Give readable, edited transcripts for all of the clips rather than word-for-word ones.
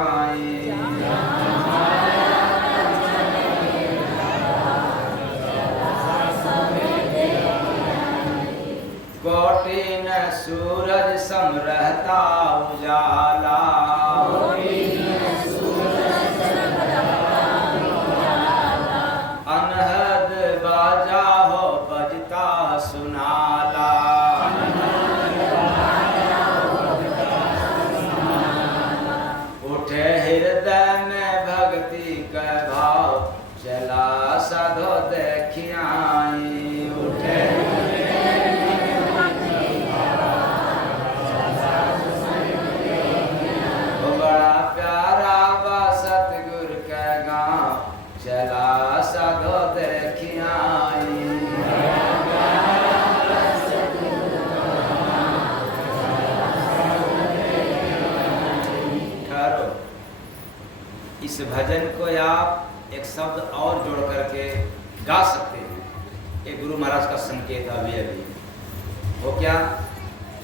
आई। कोटि न सूरज सम रहता उजाला, अनहद बाजा हो बजता सुनाला। उठे हृदय में भक्ति का भाव, चला साधो देखियाई। उठे बड़ा प्यारा बा सतगुर के गाँव, चला साधो देखियाई। ठहरो, इस भजन को आप एक शब्द और जोड़ करके गा सकते हैं। ये गुरु महाराज का संकेत अभी वो क्या?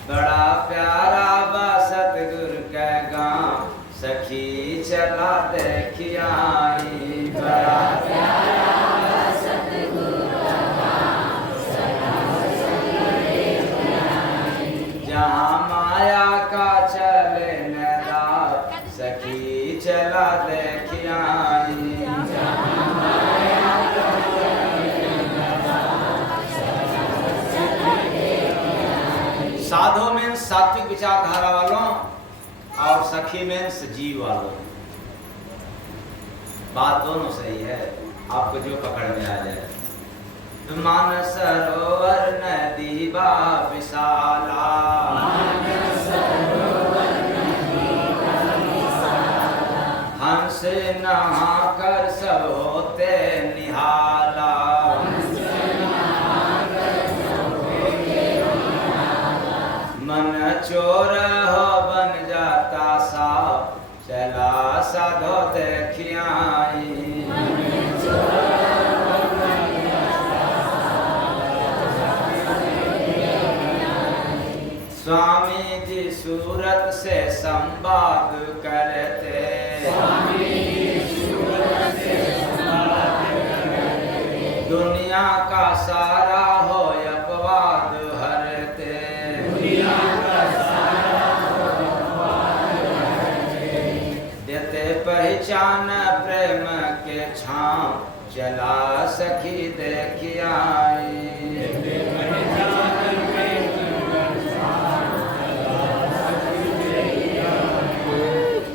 बड़ा प्यारा बा सतगुर के गाँव, सखी चला देखियाई। बड़ा प्यारा बा सतगुर का गाँव, जहाँ माया का चले न रात, सखी चला देखियाई। साधो में सात्विक विचारधारा वालों और सखी में जीव वालों, बात दोनों सही है, आपको जो पकड़ में आ जाए। मान सरोवर नदी बा विशाला, हंस नहा कर सब होते निहाला। मन चोर हो बन जाता साफ, चला साधो देखियाई। स्वामी जी सूरत से संवाद करते, दुनिया का सारा हो अपवाद हरते। देते पहचान प्रेम के छाँव, चला सखी देखियाई।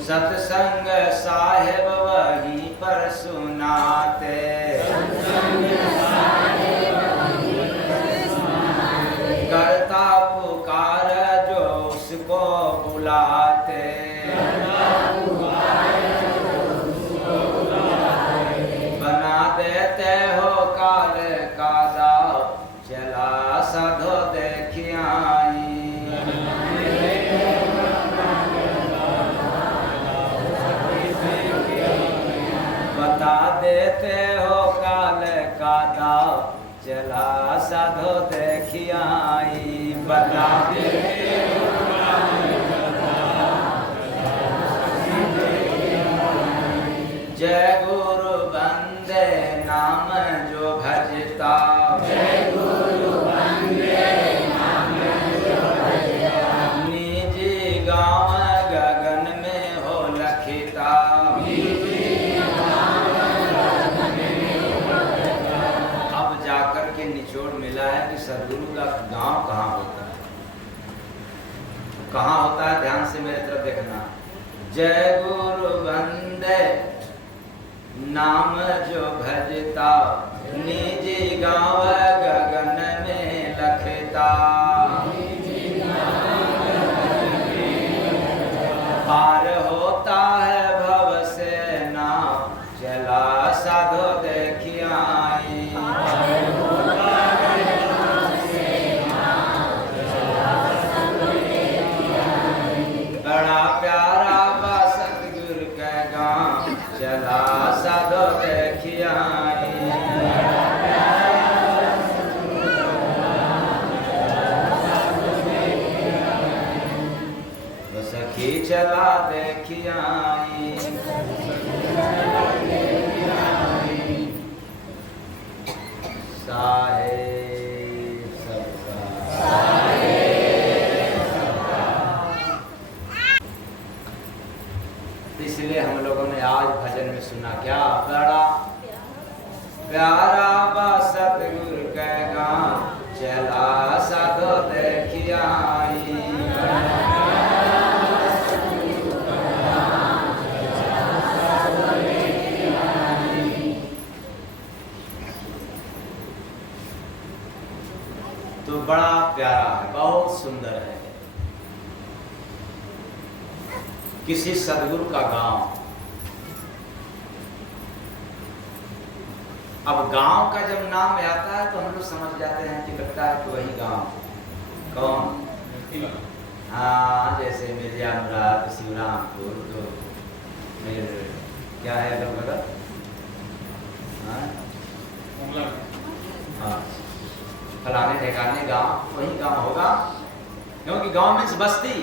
सत्संग साहेब वहीं पर सुनाते, करता पुकार जो उसको बुलाते। बना देते हो काल का दाव, चला साधो देखियाई। बता देते हो काल का दाव, चला साधो देखियाई। बता देते हो काल का दाव, जय गुरु बंदे नाम जो भजता, जय गुरु बंदे नाम जो भजता। निजी गाँव गगन में हो लखिता, निचोड़ मिला है कि सदगुरु का गांव कहाँ होता है, कहाँ होता है। ध्यान से मेरे तरफ देखना। जय गुरु बंदे नाम जो भजता, निजी गाँव गगन में लखता। पार होता है भव से नाव, चला साधो देखियाई। बड़ा प्यारा बा सतगुर का गाँव, चला साधो देखियाई। इसलिए हम लोगों ने आज भजन में सुना क्या, बड़ा प्यारा बा सतगुरु के गाँव चला साधो देखिया तो बड़ा प्यारा है, बहुत सुंदर है। किसी सदगुरु का गांव। अब गांव का जब नाम आता है तो हम लोग समझ जाते हैं कि लगता है कि वही गांव। कौन? हाँ, जैसे मिर्जामुराद, शिवरामपुर, तो फिर क्या है लोग मतलब हाँ, फलाने ठिकाने गांव, वही गांव होगा, क्योंकि गांव मीन्स बस्ती।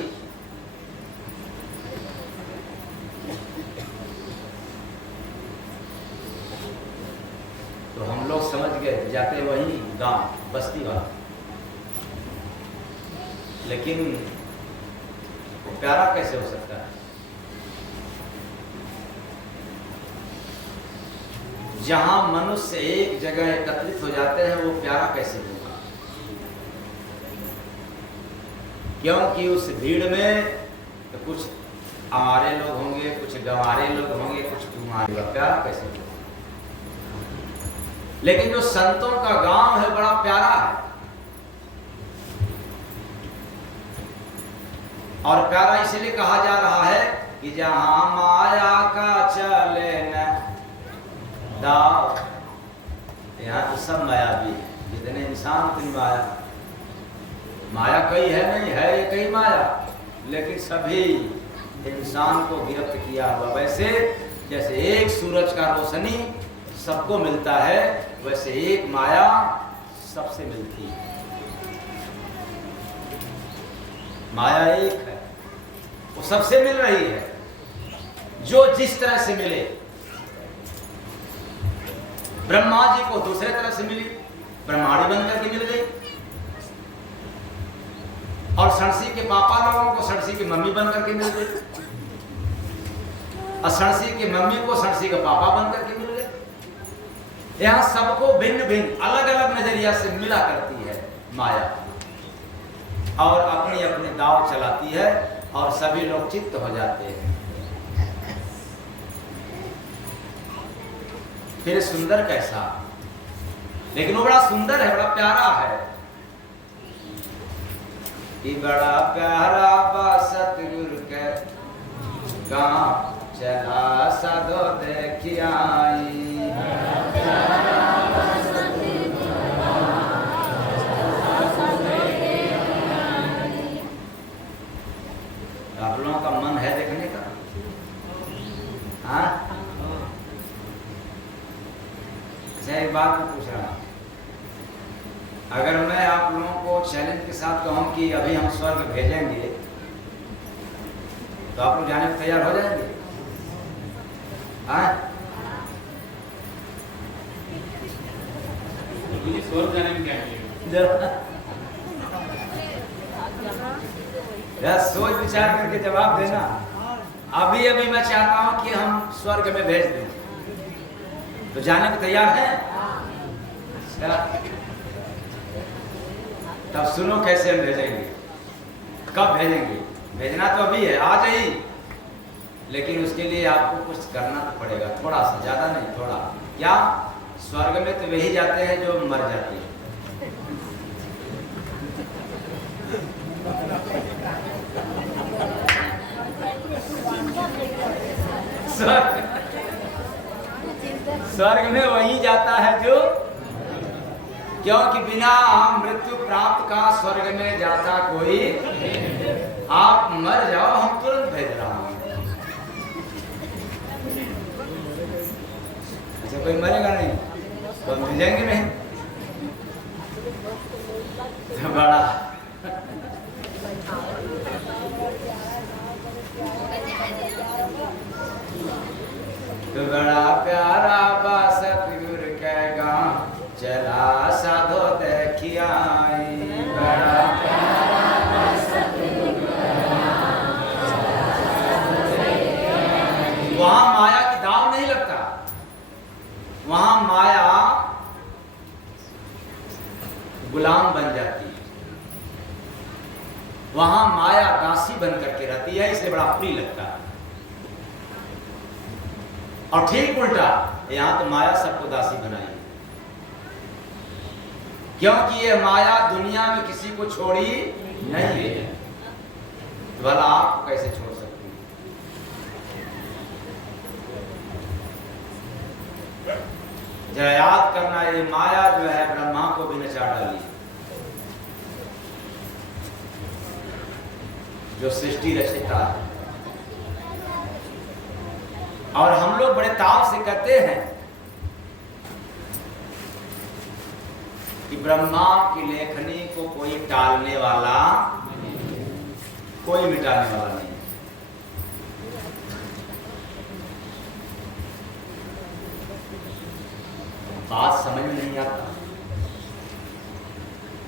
तो हम लोग समझ गए जाते वही गांव, बस्ती वाला। लेकिन वो प्यारा कैसे हो सकता है? जहां मनुष्य एक जगह एकत्रित हो जाते हैं वो प्यारा कैसे होगा? क्योंकि उस भीड़ में तो कुछ हमारे लोग होंगे, कुछ गंवारे लोग होंगे, कुछ कुमार, प्यारा कैसे होगा? लेकिन जो संतों का गांव है बड़ा प्यारा है। और प्यारा इसलिए कहा जा रहा है कि जहां माया का चले न दाव, यहाँ तो सब माया भी है, जितने इंसान उतनी माया। माया कई है नहीं है, ये कई माया, लेकिन सभी इंसान को गिरफ्त किया हुआ। वैसे जैसे एक सूरज का रोशनी सबको मिलता है, वैसे एक माया सबसे मिलती है। माया एक है, वो सबसे मिल रही है, जो जिस तरह से मिले। ब्रह्मा जी को दूसरे तरह से मिली, ब्रह्माणी बनकर के मिल गई। और सड़सी के पापा लोगों को सड़सी की मम्मी बनकर के मिल गई, और सड़सी की मम्मी को सड़सी का पापा बनकर के मिल गए। यहाँ सबको भिन्न भिन्न अलग अलग नजरिया से मिला करती है माया, और अपनी अपनी दाव चलाती है, और सभी लोग चित्त हो जाते हैं। फिर सुंदर कैसा? लेकिन वो बड़ा सुंदर है, बड़ा प्यारा है। कि बड़ा प्यारा बा सतगुरु के गाँव चला साधो देखिया। आप लोगों का मन है देखने का? हाँ, अच्छा एक बात मैं पूछ रहा हूँ, अगर मैं आप लोगों को चैलेंज के साथ कहूँ कि अभी हम स्वर्ग भेजेंगे, तो आप लोग जाने को तैयार हो जाएंगे? हाँ, स्वर्ग जाने में क्या है? सोच विचार करके जवाब देना। अभी अभी मैं चाहता हूँ कि हम स्वर्ग में भेज दें, तो जाने को तैयार है? तब सुनो कैसे हम भेजेंगे, कब भेजेंगे। भेजना तो अभी है, आज ही, लेकिन उसके लिए आपको कुछ करना तो पड़ेगा, थोड़ा सा, ज्यादा नहीं, थोड़ा। क्या? स्वर्ग में तो वही जाते हैं जो मर जाते हैं। स्वर्ग में वही जाता है जो, क्योंकि बिना मृत्यु प्राप्त का स्वर्ग में जाता कोई। आप मर जाओ, हम तुरंत भेज रहा हूं। अच्छा, कोई मरेगा नहीं तो हम भेजेंगे नहीं। तो बड़ा तो बड़ा प्यारा बा सतगुरु के गाँव चला साधो देखिया। बड़ा प्यारा बा सतगुरु के गाँव चला साधो देखिया। वहां माया की दाव नहीं लगता, वहां माया गुलाम बन जाती है, वहां माया दासी बन करके रहती है, इसलिए बड़ा प्रिय लगता है। और ठीक उल्टा, यहां तो माया सबको दासी बनाई, क्योंकि ये माया दुनिया में किसी को छोड़ी नहीं है। भला आप कैसे छोड़ सकते हैं? जरा याद करना, ये माया जो है ब्रह्मा को भी नचा डाली, जो सृष्टि रचयिता है। और हम लोग बड़े ताव से कहते हैं कि ब्रह्मा की लेखनी को कोई टालने वाला, कोई मिटाने वाला नहीं। बात समझ में नहीं आता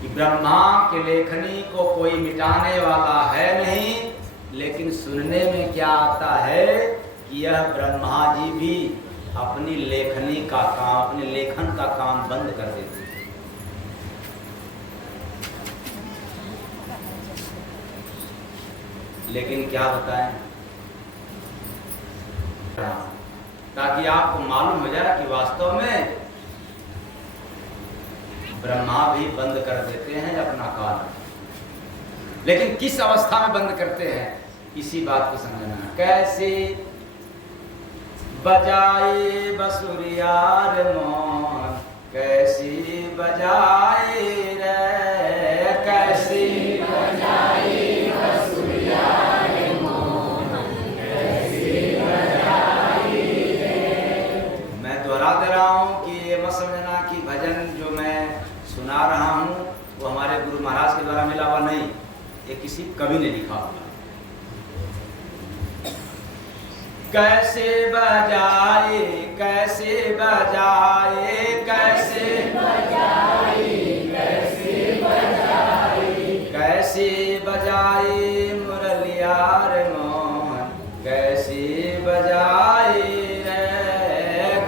कि ब्रह्मा के लेखनी को कोई मिटाने वाला है नहीं, लेकिन सुनने में क्या आता है कि यह ब्रह्मा जी भी अपनी लेखनी का काम, अपने लेखन का काम बंद कर देते हैं। लेकिन क्या बताएं, ताकि आपको मालूम हो जाए कि वास्तव में ब्रह्मा भी बंद कर देते हैं अपना कार्य, लेकिन किस अवस्था में बंद करते हैं, इसी बात को समझना। कैसे बजाए बसुरिया रे मोहन, कैसी बजाए रे, कैसी बजाए बसुरिया रे मोहन, कैसी बजाए रे। मैं दोहरा दे रहा हूँ कि ये मत समझना कि भजन जो मैं सुना रहा हूँ वो हमारे गुरु महाराज के द्वारा मिला हुआ नहीं, ये किसी कवि ने लिखा हुआ। कैसे बजाए, कैसे बजाए, कैसे बजाए, कैसे बजाए, कैसे बजाए मुरलिया रे मोहन, कैसे बजाए रे,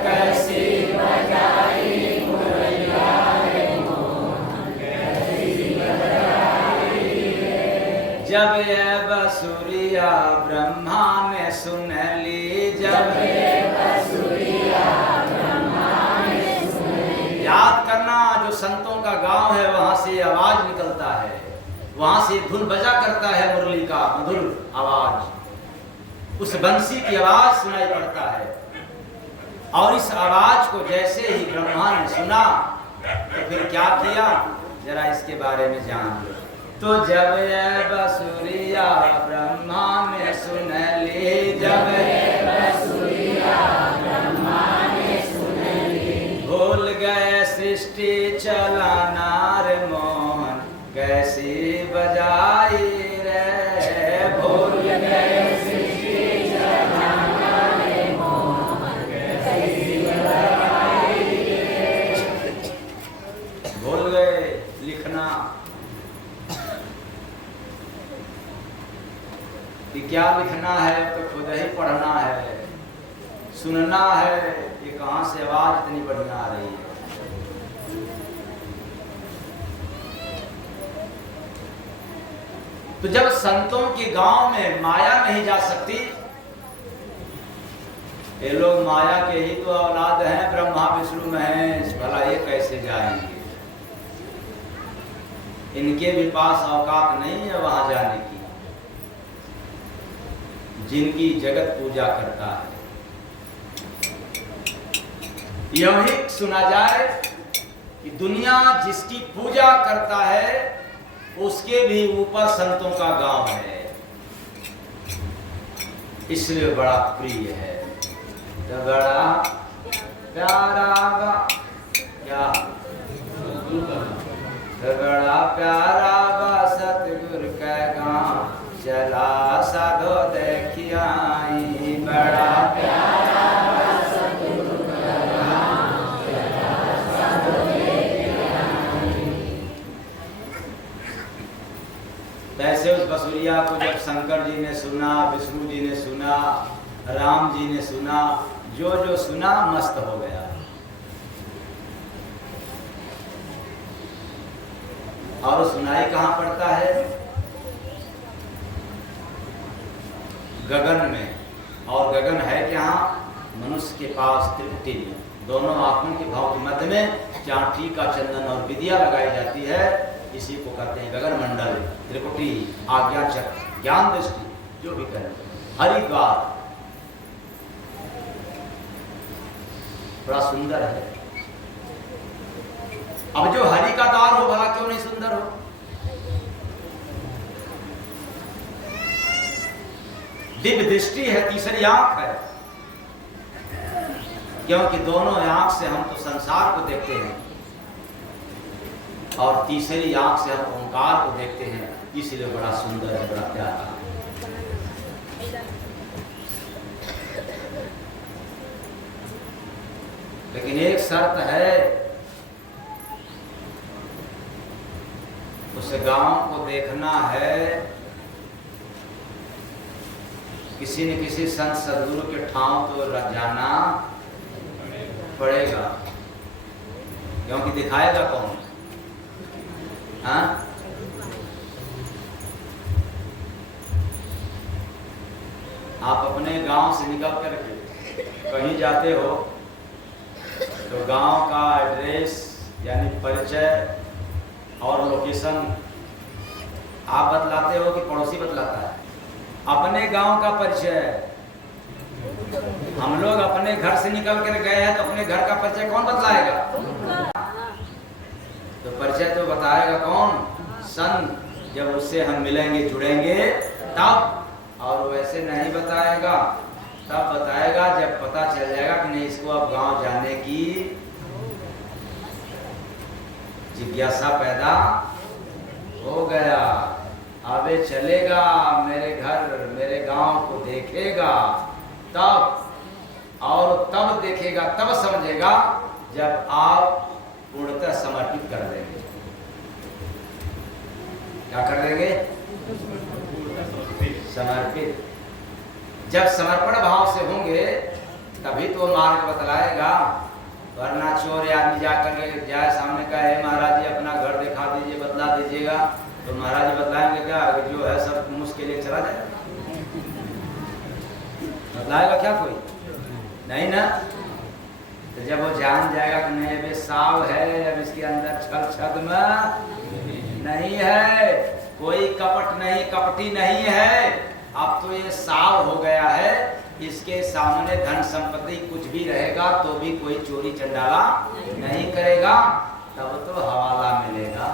कैसे बजाए मुरलिया रे मोहन, कैसे बजाए रे। जब ये बसुरिया ब्रह्मा ने सुन ली, जब ये बसुरिया ब्रह्मा ने सुन ली। याद करना, जो संतों का गांव है वहां से आवाज निकलता है, वहां से धुन बजा करता है मुरली का मधुर आवाज, उस बंसी की आवाज सुनाई पड़ता है। और इस आवाज को जैसे ही ब्रह्मा ने सुना तो फिर क्या किया, जरा इसके बारे में जान लो। तो जब ये बसुरिया ब्रह्मा ने सुन ली, जब ये बसुरिया ब्रह्मा ने सुन ली, भूल गए सृष्टि चलाना रे मोहन, कैसी बजाई रे, भूल गए सृष्टि चलाना रे मोहन, कैसी बजाई रे। भूल गए लिखना कि क्या लिखना है, तो खुद ही पढ़ना है, सुनना है, ये कहाँ से आवाज इतनी बढ़िया आ रही है। तो जब संतों के गांव में माया नहीं जा सकती, ये लोग माया के ही तो औलाद हैं, ब्रह्मा विष्णु महेश, भला ये कैसे जाएंगे? इनके भी पास औकात नहीं है वहां जाने की, जिनकी जगत पूजा करता है। यही सुना जाए कि दुनिया जिसकी पूजा करता है उसके भी ऊपर संतों का गांव है, इसलिए बड़ा प्रिय है। तो बड़ा प्यारा क्या, तो बड़ा प्यारा बा सतगुरु का गांव, चला साधो देखिया, बड़ा प्यारा बा सतगुरु का गांव, चला साधो देखिया। वैसे उस बसुरिया को जब शंकर जी ने सुना, विष्णु जी ने सुना, राम जी ने सुना, जो जो सुना मस्त हो गया। और सुनाई कहाँ पड़ता है? गगन में। और गगन है क्या? मनुष्य के पास त्रिपुटी में, दोनों आंखों के भाव के मध्य में जहाँ टीका, चंदन और विद्या लगाई जाती है, इसी को कहते हैं गगन मंडल, त्रिपुटी, आज्ञा चक्र, ज्ञान दृष्टि, जो भी करें। हरिद्वार बड़ा सुंदर है। अब जो हरि का द्वार हो, भला क्यों नहीं सुंदर हो? दिव्य दृष्टि है, तीसरी आंख है, क्योंकि दोनों आंख से हम तो संसार को देखते हैं और तीसरी आंख से हम ओंकार को देखते हैं, इसलिए बड़ा सुंदर है, बड़ा प्यारा। लेकिन एक शर्त है, उस गांव को देखना है, किसी न किसी संत सदगुरु के ठाव तो जाना पड़ेगा, क्योंकि दिखाएगा कौन? हाँ? आप अपने गांव से निकल कर कहीं जाते हो तो गांव का एड्रेस यानी परिचय और लोकेशन आप बतलाते हो कि पड़ोसी बतलाता है? अपने गांव का परिचय। हम लोग अपने घर से निकल कर गए हैं तो अपने घर का परिचय कौन बतलाएगा? तो परिचय तो बताएगा कौन? संत। जब उससे हम मिलेंगे, जुड़ेंगे तब। और वैसे नहीं बताएगा, तब बताएगा जब पता चल जाएगा कि नहीं, इसको अब गांव जाने की जिज्ञासा पैदा हो गया, अबे चलेगा मेरे घर, मेरे गांव को देखेगा तब। और तब देखेगा, तब समझेगा जब आप पूर्णतः समर्पित कर देंगे। क्या कर देंगे? समर्पित। जब समर्पण भाव से होंगे तभी तो मार्ग बतलाएगा, वरना चोर आदमी जाकर जाए सामने का, है महाराज जी अपना घर दिखा दीजिए, बतला दीजिएगा, तो महाराज जी बतलाएंगे क्या? जो है सब मुश्किल लिए चला जाए, बतलाएगा क्या कोई? नहीं ना। तो जब वो जान जाएगा कि नहीं अभी साव है, अब इसके अंदर छल छद्म नहीं है, कोई कपट नहीं, कपटी नहीं है, अब तो ये साव हो गया है, इसके सामने धन संपत्ति कुछ भी रहेगा तो भी कोई चोरी चंडाला नहीं करेगा, तब तो हवाला मिलेगा।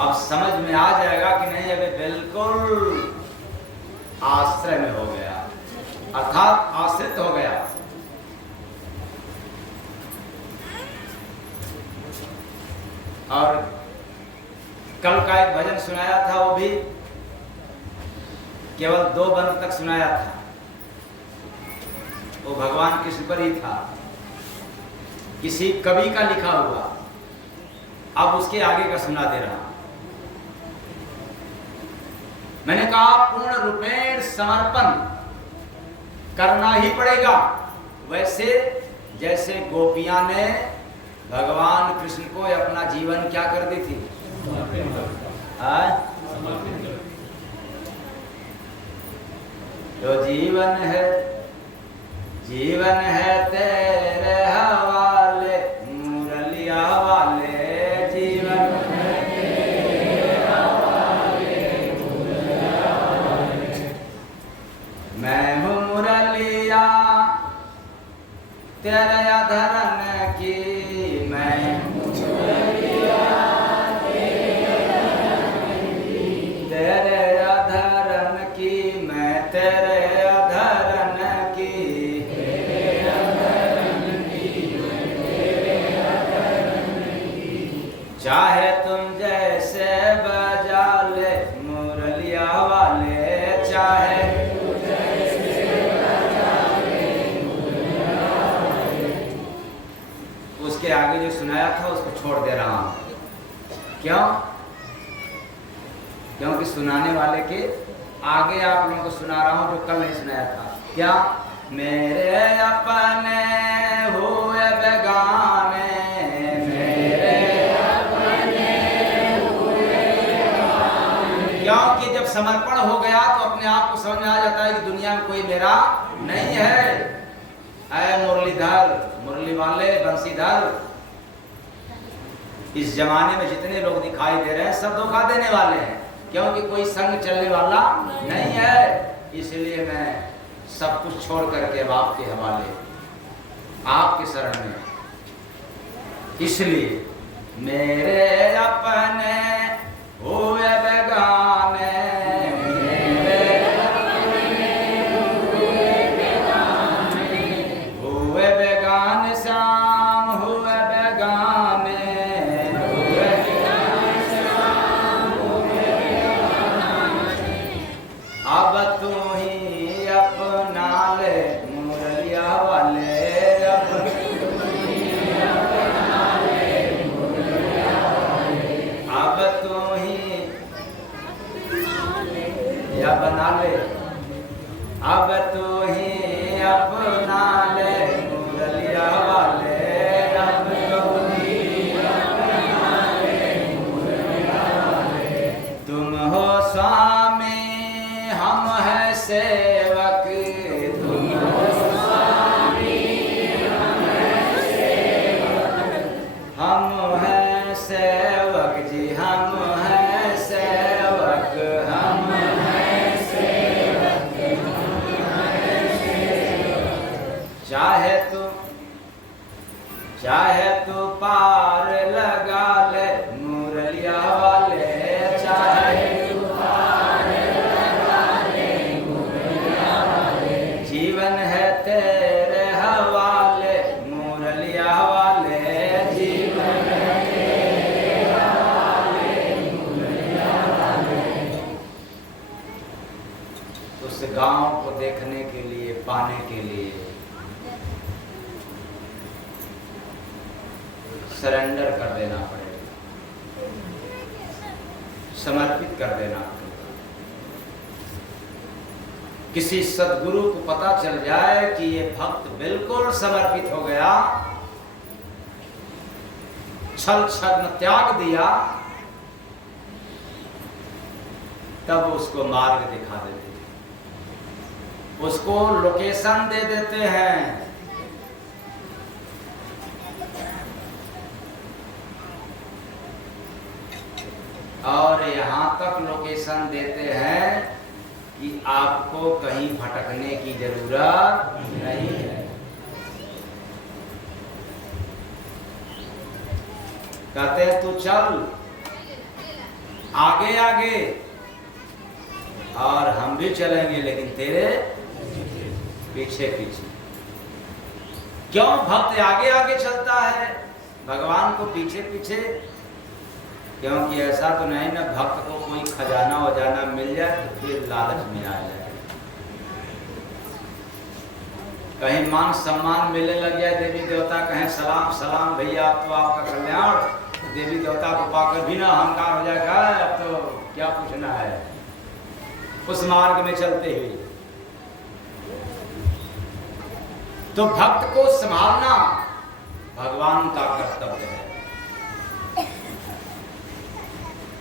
अब समझ में आ जाएगा कि नहीं अभी बिल्कुल आश्रय में हो गया, अर्थात आश्रित हो गया। और कल का एक भजन सुनाया था, वो भी केवल 2 बंद तक सुनाया था, वो भगवान कृष्ण पर ही था, किसी कवि का लिखा हुआ। अब उसके आगे का सुना दे रहा। मैंने कहा पूर्ण रूपेण समर्पण करना ही पड़ेगा, वैसे जैसे गोपियां ने भगवान कृष्ण को अपना जीवन क्या कर दी थी? जो जीवन है, जीवन है तेरे हवाले, मुरलिया वाले, जीवन है तेरे हवाले, मुरलिया वाले। मैं हूँ मुरलिया तेरे अधरन की, मैं हूँ मुरलिया तेरे अधरन की, मैं तेरे अधरन की, तेरे अधरन की, मैं तेरे अधरन की। चाहे तुम जैसे बजा ले मुरलिया वाले, चाहे तू जैसे बजा ले मुरलिया वाले। उसके आगे जो सुनाया था उसको छोड़ दे रहा हूं। क्यों? क्योंकि सुनाने वाले के आगे आप लोगों को सुना रहा हूं जो कल नहीं सुनाया था। क्या? मेरे अपने हुए बेगाने, मेरे अपने हुए बेगाने। क्योंकि जब समर्पण हो गया तो अपने आप को समझ में आ जाता है कि दुनिया में कोई मेरा नहीं है। ऐ मुरलीधर, मुरली वाले, बंसीधर, इस जमाने में जितने लोग दिखाई दे रहे हैं सब धोखा देने वाले हैं, क्योंकि कोई संग चलने वाला नहीं है। इसलिए मैं सब कुछ छोड़ करके अब आपके हवाले, आपके शरण में। इसलिए मेरे अपने हुए बेगाने, मेरे अपने हुए बेगाने, श्याम हुए बेगाने, अब तू ही अपना ले मुरलिया वाले, अब तू ही अपना ले मुरलिया वाले, अब तू ही या बना ले, अब तू ही अपना ले मुरलिया वाले, अब तू ही अपना ले मुरलिया वाले। तुम हो स्वामी हम है सेवक, तुम हो स्वामी हम है सेवक, हम है सेवक जी, हम है सेवक, हम है सेवक, हम है सेवक। चाहे तू पार लगा ले मुरलिया वाले, चाहे जीवन है तेरे हवाले मुरलिया वाले, जीवन है तेरे हवाले मुरलिया वाले। उस गांव को देखने के लिए, पाने के लिए सरेंडर कर देना पड़ेगा, समर्पित कर देना पड़ेगा। किसी सद्गुरु को पता चल जाए कि ये भक्त बिल्कुल समर्पित हो गया, छल छद्म त्याग दिया, तब उसको मार्ग दिखा देते हैं, उसको लोकेशन दे देते हैं। और यहां तक लोकेशन देते हैं कि आपको कहीं भटकने की जरूरत नहीं है। कहते हैं तू चल आगे आगे, और हम भी चलेंगे लेकिन तेरे पीछे पीछे। क्यों भक्त आगे आगे चलता है, भगवान को पीछे पीछे? क्योंकि ऐसा तो नहीं ना भक्त को कोई खजाना वजाना मिल जाए तो फिर लालच में आ जाए, कहीं मान सम्मान मिलने लग जाए, देवी देवता कहें सलाम सलाम भैया अब तो आपका कल्याण, देवी देवता को पाकर भी ना अहंकार हो जाएगा, अब तो क्या पूछना है। उस मार्ग में चलते हुए तो भक्त को संभालना भगवान का कर्तव्य है।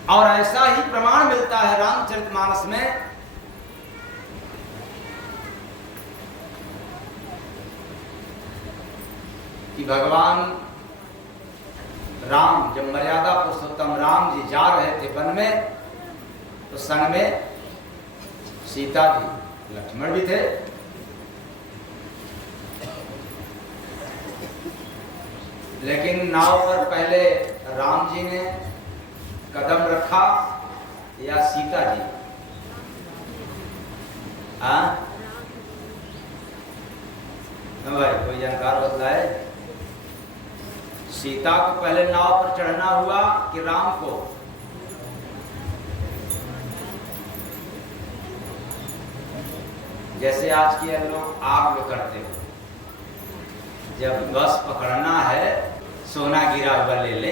और ऐसा ही प्रमाण मिलता है रामचरितमानस में कि भगवान राम जब मर्यादा पुरुषोत्तम राम जी जा रहे थे वन में, तो संग में सीता जी लक्ष्मण भी थे। लेकिन नाव पर पहले राम जी ने कदम रखा या सीता जी? हाँ भाई, कोई जानकार बतलाए। सीता को पहले नाव पर चढ़ना हुआ कि राम को? जैसे आज के लोग आप लोग करते हो, जब बस पकड़ना है, सोना गिरा हुआ ले ले,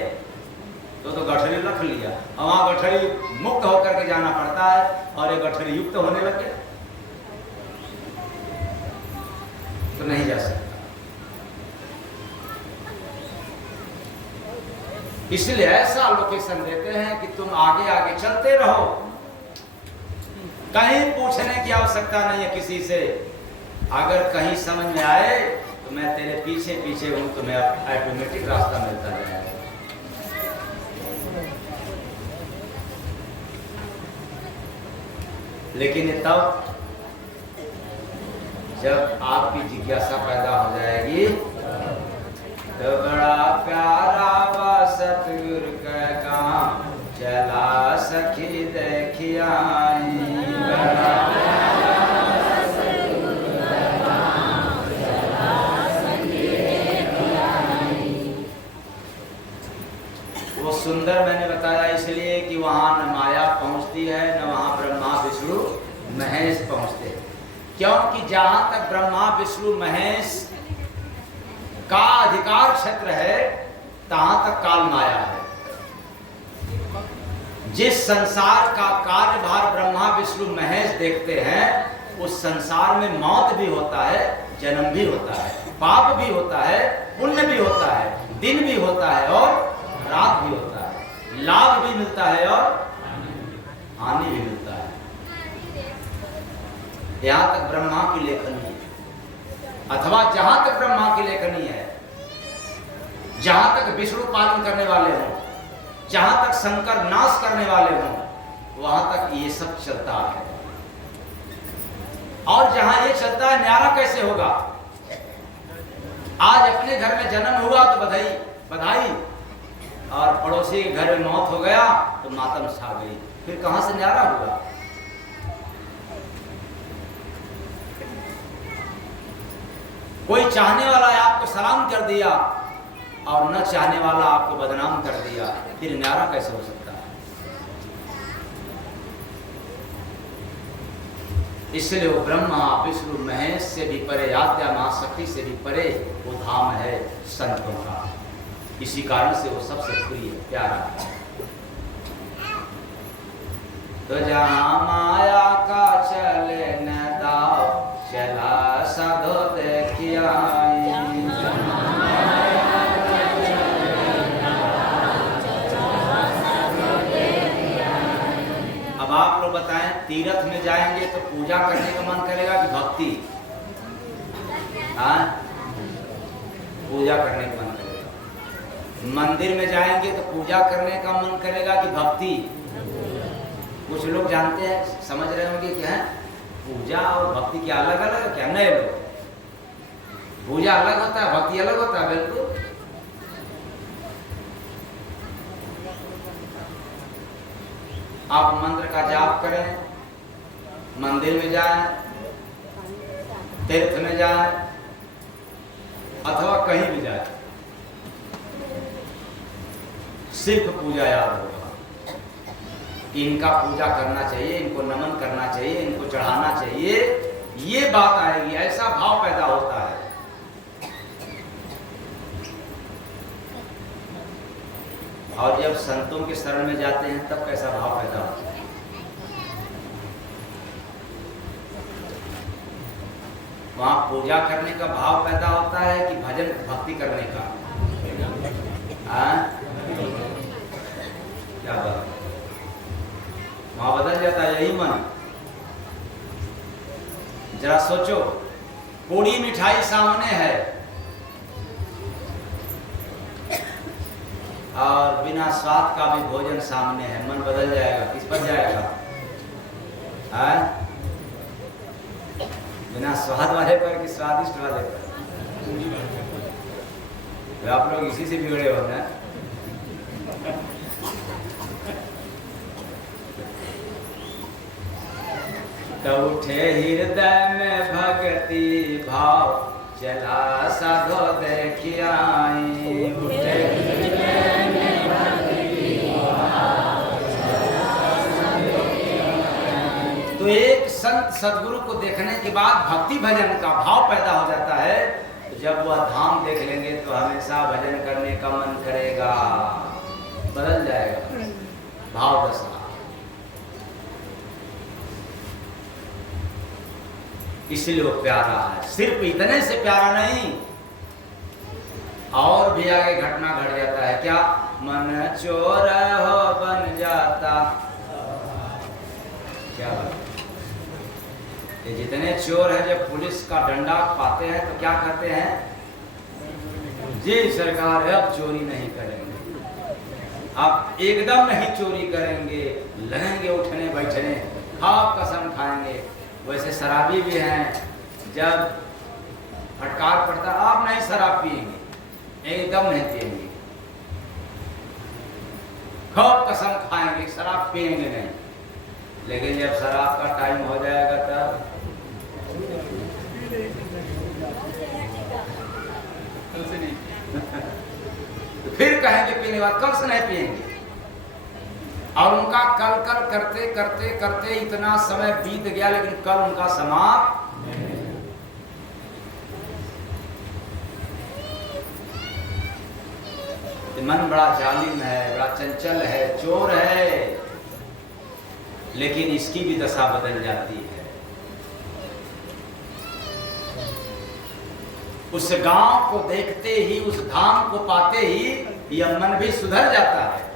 तो गठरी रख लिया, और वहां गठरी मुक्त होकर के जाना पड़ता है, और ये गठरी युक्त होने लग गया तो नहीं जा सकता। इसलिए ऐसा लोकेशन देते हैं कि तुम आगे आगे चलते रहो, कहीं पूछने की आवश्यकता नहीं है किसी से। अगर कहीं समझ में आए तो मैं तेरे पीछे पीछे हूं, तुम्हें ऑटोमेटिक रास्ता मिलता जाएगा। लेकिन तब जब आपकी जिज्ञासा पैदा हो जाएगी तो बड़ा प्यारा बा सतगुरु का काम चला सखी देखिया, बड़ा वो सुंदर मैंने बताया इसलिए कि वहां न माया पहुंचती है, न वहां ब्रह्मा विष्णु महेश पहुंचते हैं। क्योंकि जहां तक ब्रह्मा विष्णु महेश का अधिकार क्षेत्र है तहां तक काल माया है। जिस संसार का कार्यभार ब्रह्मा विष्णु महेश देखते हैं उस संसार में मौत भी होता है, जन्म भी होता है, पाप भी होता है, पुण्य भी होता है, दिन भी होता है और रात भी होता है, लाभ भी मिलता है और हानि भी मिलता है। यहां तक ब्रह्मा की लेखनी है, अथवा जहां तक ब्रह्मा की लेखनी है, जहां तक विष्णु पालन करने वाले हों, जहां तक शंकर नाश करने वाले हों, वहां तक ये सब चलता है। और जहां ये चलता है न्यारा कैसे होगा? आज अपने घर में जन्म हुआ तो बधाई बधाई, और पड़ोसी के घर में मौत हो गया तो मातम छा गई, फिर कहां से न्यारा हुआ? कोई चाहने वाला आपको सलाम कर दिया और न चाहने वाला आपको बदनाम कर दिया, फिर न्यारा कैसे हो सकता है? इसलिए वो ब्रह्मा विष्णु महेश से भी परे, आद्या महाशक्ति से भी परे वो धाम है संतों का। इसी कारण से वो सबसे प्रिय प्यारा है। तो जहां माया का चले न दाव, चला साधो देखिया, अब आप लोग बताएं, तीर्थ में जाएंगे तो पूजा करने का मन करेगा कि भक्ति? हाँ, पूजा करने का मन करेगा। मंदिर में जाएंगे तो पूजा करने का मन करेगा कि भक्ति? कुछ लोग जानते हैं, समझ रहे होंगे क्या है पूजा और भक्ति क्या अलग अलग है क्या? नए लोग, पूजा अलग होता है, भक्ति अलग होता है। बिल्कुल आप मंत्र का जाप करें, मंदिर में जाएं, तीर्थ में जाएं, अथवा कहीं भी जाएं, सिर्फ पूजा याद होगा कि इनका पूजा करना चाहिए, इनको नमन करना चाहिए, इनको चढ़ाना चाहिए, ये बात आएगी, ऐसा भाव पैदा होता है। और जब संतों के शरण में जाते हैं तब कैसा भाव पैदा होता है? वहां पूजा करने का भाव पैदा होता है कि भजन भक्ति करने का? क्या बात, वहां बदल जाता है यही मन। जरा सोचो, पूरी मिठाई सामने है और बिना स्वाद का भी भोजन सामने है, मन बदल जाएगा, किस पर जाएगा? बिना स्वाद वाले पर कि स्वादिष्ट वाले पर? तो आप लोग इसी से बिगड़े हो ना। तो उठे हृदय में भक्ति भाव, चला साधो देखिया, उठे हृदय में भक्ति भाव, चला साधो देखिया। तो एक संत सदगुरु को देखने के बाद भक्ति भजन का भाव पैदा हो जाता है। तो जब वह धाम देख लेंगे तो हमेशा भजन करने का मन करेगा। बदल जाएगा भाव दशा। इसलिए वो प्यारा है। सिर्फ इतने से प्यारा नहीं, और भी आगे घटना घट जाता है। क्या? मन चोर हो बन जाता। क्या ये जितने चोर हैं जब पुलिस का डंडा पाते हैं तो क्या कहते हैं? जी सरकार अब चोरी नहीं करेंगे, अब एकदम नहीं चोरी करेंगे, लगेंगे उठने बैठने, खाब कसम खाएंगे। वैसे शराबी भी हैं, जब फटकार पड़ता आप नहीं शराब पिएंगे, एकदम नहीं पिएंगे, खूब कसम खाएंगे, शराब पिएंगे नहीं। लेकिन जब शराब का टाइम हो जाएगा तब तो फिर कहेंगे पीने बाद, कल से नहीं पिएंगे। और उनका कल कल करते करते करते इतना समय बीत गया, लेकिन कल उनका समाप्त। मन बड़ा जालिम है, बड़ा चंचल है, चोर है, लेकिन इसकी भी दशा बदल जाती है। उस गांव को देखते ही, उस धाम को पाते ही यह मन भी सुधर जाता है।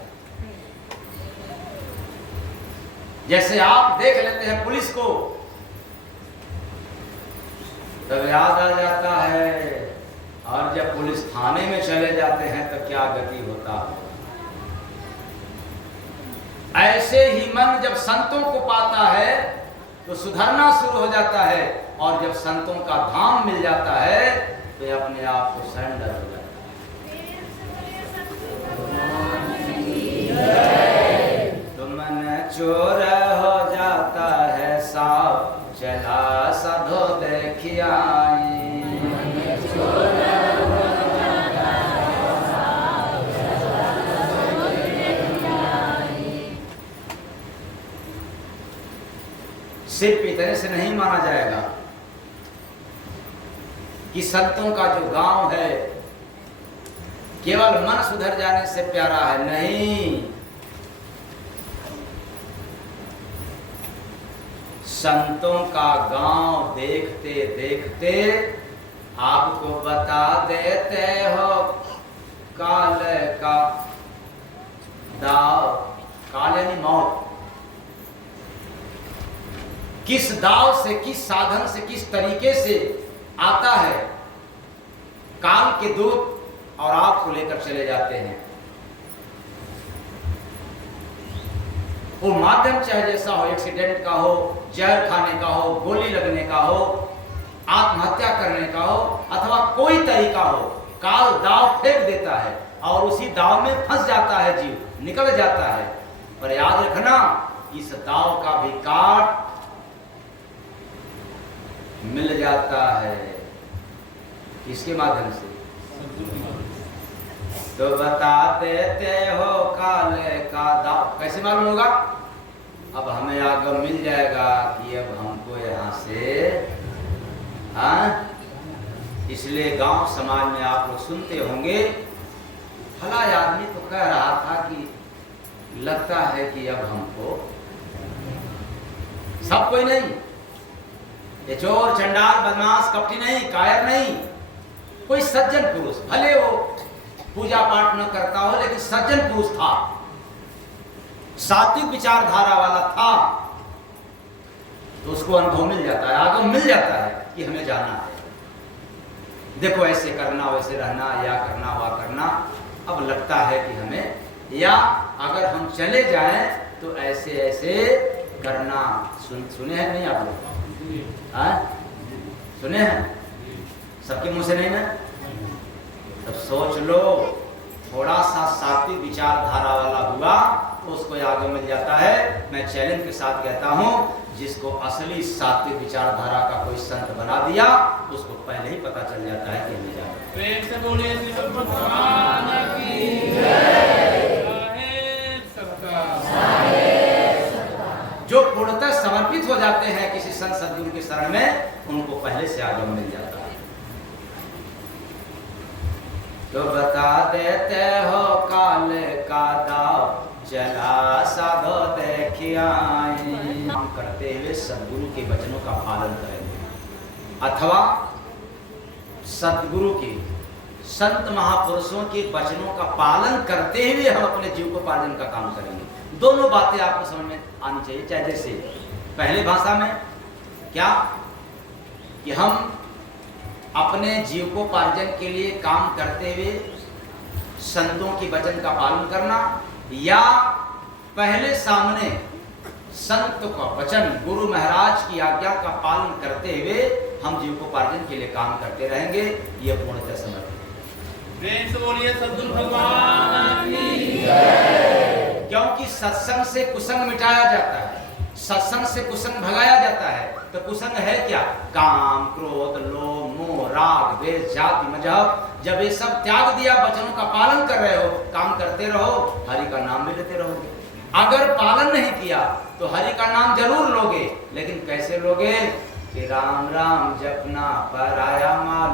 जैसे आप देख लेते हैं पुलिस को, तब याद आ जाता है, और जब पुलिस थाने में चले जाते हैं तो क्या गति होता है। ऐसे ही मन जब संतों को पाता है तो सुधरना शुरू हो जाता है, और जब संतों का धाम मिल जाता है तो अपने आप को सरेंडर हो जाता है। तो मन चोर हो जाता है, साफ चला साधो देखिया। सिर्फ इतने से नहीं माना जाएगा कि संतों का जो गांव है केवल मन सुधर जाने से प्यारा है, नहीं। संतों का गांव देखते देखते आपको बता देते हो काल का दाव। काल यानी मौत। किस दाव से, किस साधन से, किस तरीके से आता है काल के दूत और आपको लेकर चले जाते हैं। वो माध्यम चाहे जैसा हो, एक्सीडेंट का हो, जहर खाने का हो, गोली लगने का हो, आत्महत्या करने का हो, अथवा कोई तरीका हो, काल दाव फेंक देता है और उसी दाव में फंस जाता है, जीव निकल जाता है। पर याद रखना, इस दाव का भी काट मिल जाता है। किसके माध्यम से? तो बता देते हो काले का दाव। कैसे मालूम होगा? अब हमें आगम मिल जाएगा कि अब हमको यहाँ से इसलिए गांव समाज में आप लोग सुनते होंगे, फला आदमी तो कह रहा था कि लगता है कि अब हमको, सब कोई नहीं, ये चोर चंडाल बदमाश कपटी नहीं, कायर नहीं, कोई सज्जन पुरुष, भले वो पूजा पाठ न करता हो लेकिन सज्जन पुरुष था, सात्विक विचारधारा वाला था, तो उसको अनुभव मिल जाता है, आगम मिल जाता है कि हमें जाना है, देखो ऐसे करना, वैसे रहना, या करना वह करना। अब लगता है कि हमें, या अगर हम चले जाएं तो ऐसे ऐसे करना। सुने हैं नहीं आप लोग? सुने हैं? सबके मुंह से नहीं ना? तब सोच लो, थोड़ा सा सात्विक विचारधारा वाला हुआ तो उसको आगे मिल जाता है। मैं चैलेंज के साथ कहता हूं, जिसको असली सात्विक विचारधारा का कोई संत बना दिया उसको पहले ही पता चल जाता है कि हमें जाना। प्रेम से बोलिए श्री भगवान की जय। जो पूर्णतः समर्पित हो जाते हैं किसी संत सद्गुरु के शरण में, उनको पहले से आगम मिल जाता है। तो बता देते हो काल का दाव चला साधो देखिया। काम करते हुए सदगुरु के वचनों का पालन करेंगे अथवा सदगुरु के संत महापुरुषों के वचनों का पालन करते हुए हम अपने जीविकोपार्जन का काम करेंगे। दोनों बातें आपको समझ में आनी चाहिए। चाहे जैसे पहले भाषा में क्या कि हम अपने जीविकोपार्जन के लिए काम करते हुए संतों के वचन का पालन करना, या पहले सामने संत का वचन गुरु महाराज की आज्ञा का पालन करते हुए हम जीविकोपार्जन के लिए काम करते रहेंगे। ये पूर्णतः समर्पित। प्रेम से बोलिए सद्गुरु भगवान की जय। क्योंकि सत्संग से कुसंग मिटाया जाता है, सत्संग से कुसंग भगाया जाता है। तो कुसंग है क्या? काम, क्रोध, लोभ, मोह, राग, द्वेष, जाति, मजहब। जब ये सब त्याग दिया, वचनों का पालन कर रहे हो, काम करते रहो, हरि का नाम भी लेते रहोगे। अगर पालन नहीं किया तो हरि का नाम जरूर लोगे, लेकिन कैसे लोगे? कि राम राम जपना पराया माल।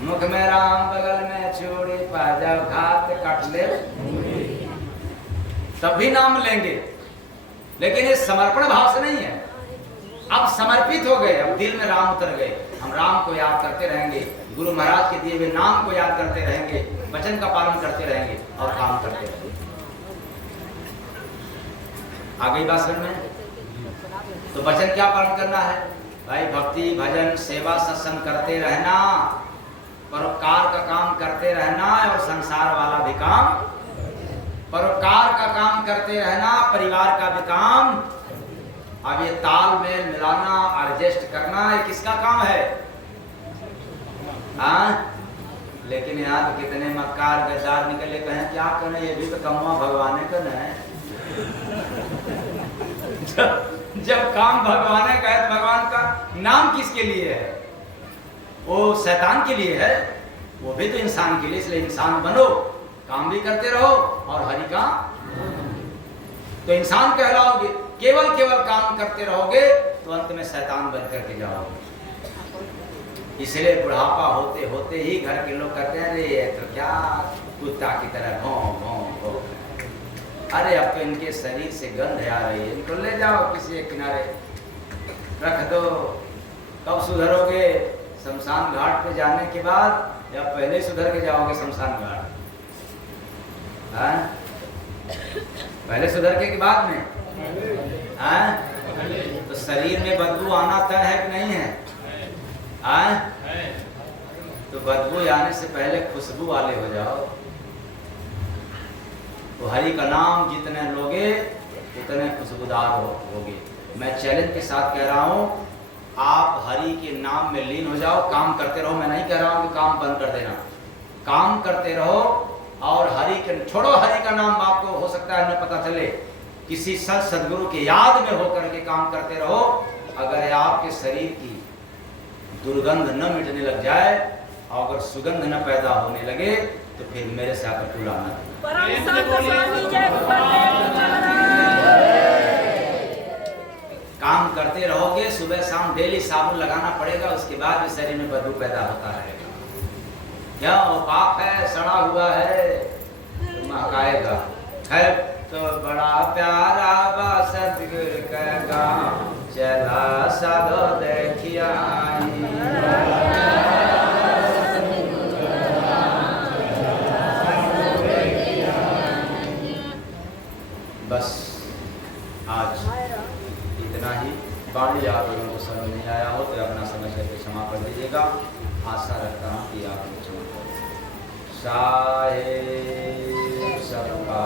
मुख में राम, बगल में चूड़ी, पाजा घात कट ले, तब भी नाम लेंगे। लेकिन ये समर्पण भाव से नहीं है। अब समर्पित हो गए, अब दिल में राम उतर गए, हम राम को याद करते रहेंगे, गुरु महाराज के दिए हुए नाम को याद करते रहेंगे, वचन का पालन करते रहेंगे और काम करते रहेंगे। आ गई बात समझ में? तो वचन क्या पालन करना है भाई? भक्ति, भजन, सेवा, सत्संग करते रहना, परोपकार का काम करते रहना, और संसार वाला भी काम, परोपकार का काम करते रहना, परिवार का भी काम। अब ये तालमेल मिलाना, एडजस्ट करना, ये किसका काम है? हाँ? लेकिन यहाँ तो कितने मक्कार गद्दार निकले, कहें क्या करें, ये भी तो कमवा भगवान का न है। जब काम भगवान का है तो भगवान का नाम किसके लिए है? वो शैतान के लिए है, वो भी तो इंसान के लिए। इसलिए इंसान बनो, काम भी करते रहो और हरि का, तो इंसान कहलाओगे। केवल केवल काम करते रहोगे तो अंत में शैतान बन करके जाओगे। इसलिए बुढ़ापा होते होते ही घर के लोग कहते हैं, अरे तो क्या कुत्ता की तरह भौं भौं भौं, अरे अब तो इनके शरीर से गंध आ रही है, इनको ले जाओ किसी एक किनारे रख दो। कब सुधरोगे? शमशान घाट पे जाने के बाद, या पहले सुधर के जाओगे शमशान घाट? पहले सुधर के बाद में? तो शरीर में बदबू आना तय है कि नहीं है? तो बदबू आने से पहले खुशबू वाले हो जाओ। तो हरि का नाम जितने लोगे उतने खुशबूदार होगे। मैं चैलेंज के साथ कह रहा हूँ, आप हरि के नाम में लीन हो जाओ, काम करते रहो। मैं नहीं कह रहा हूँ कि काम बंद कर देना, काम करते रहो और हरि के छोड़ो। हरि का नाम आपको हो सकता है न पता चले, किसी संत सदगुरु के याद में होकर के काम करते रहो। अगर आपके शरीर की दुर्गंध न मिटने लग जाए और अगर सुगंध न पैदा होने लगे तो फिर मेरे से आकर टूलाना। काम करते रहोगे, सुबह शाम डेली साबुन लगाना पड़ेगा, उसके बाद भी शरीर में बदबू पैदा होता रहेगा। क्या वो पाप है, सड़ा हुआ है, तो महकाएगा। है तो बड़ा प्यारा बा सतगुरु का गाँव, चला साधो देखिया। बस आज इतना ही। बाणी आप लोगों को समझ नहीं आया हो तो अपना समझ करके क्षमा कर दीजिएगा। आशा रखता हूँ कि आप लोग क्षमा करें। साहेब सबका